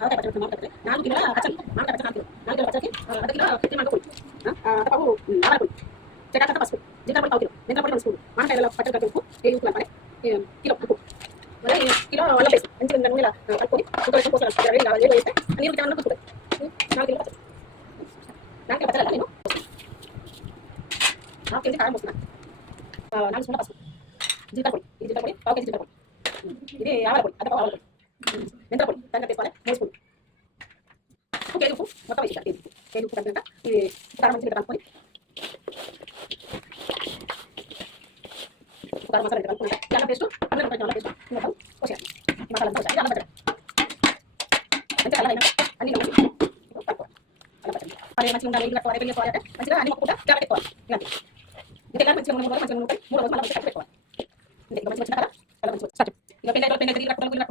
ఆవకాయ పచ్చడి మామిడికాయ పచ్చడి 4 కిలోల పచ్చడి మామిడికాయ పచ్చడి 4 కిలో 4 కిలోల పచ్చడికి అర్ధ కిలో తిరుమల పొడి తప్పవు ఆవాల పొడి చెట్టాకంతా పసుపు జీలకర్ర పొడి 1 కిలో మెంతుల పొడి 1 స్పూన్ మామిడికాయల పచ్చడి కలిపి ఉప్పు ఉప్పు కలపాలి కిలో ఉప్పు మళ్ళీ కిలో అల్లం పేస్ట్ మంచిగా నూనెలా కలుపుకొని ఉడకబెట్టి పోసాలి వేడి వేస్తే నీరు విటమిన్ కుట్టుకుంటుంది 4 కిలో పచ్చడి 4 కిలో పచ్చడి నేను 4 కేజీ కారం పోస్తున్నా 4 స్పూన్ల పసుపు జీలకర్ర పొడి ఇది జీలకర్ర పొడి 1 కేజీ జీలకర్ర పొడి ఇది ఆవాల పొడి అర్ధ ఆవాల పొడి మెంతుల పొడి దాంట్లో తీసుకోవాలి 3 స్పూన్ ఉప్పు కేజీ ఉప్పు మొత్తం వేసి కేజీ ఉప్పు కలిపినాక ఇది కారం మంచిగా కలుపుకొని కారం మసాలా కలుపుకుంటే అల్లం పేస్ట్ అల్లం పేస్ట్ మొత్తం పోసేయాలి మసాలా అంతా పోసేయాలి అల్లం పచ్చడి మంచిగా అల్లం అయినా అన్ని కలిపి కలుపుకోవాలి అల్లం పచ్చడి పల్లె మంచిగా ఉండాలి ఇంట్లో పల్లె వేసుకోవాలంటే మంచిగా అన్ని మొక్క కూడా జాగ్రత్త పెట్టుకోవాలి ఇలాంటి ఇంకెలా మంచిగా మంచిగా 3 రోజులు మళ్ళీ మంచిగా పెట్టుకోవాలి ఇంత మంచిగా వచ్చిన కదా అలా మంచిగా స్టార్ట్ ఇక పెళ్ళి కట్టుకోవాలి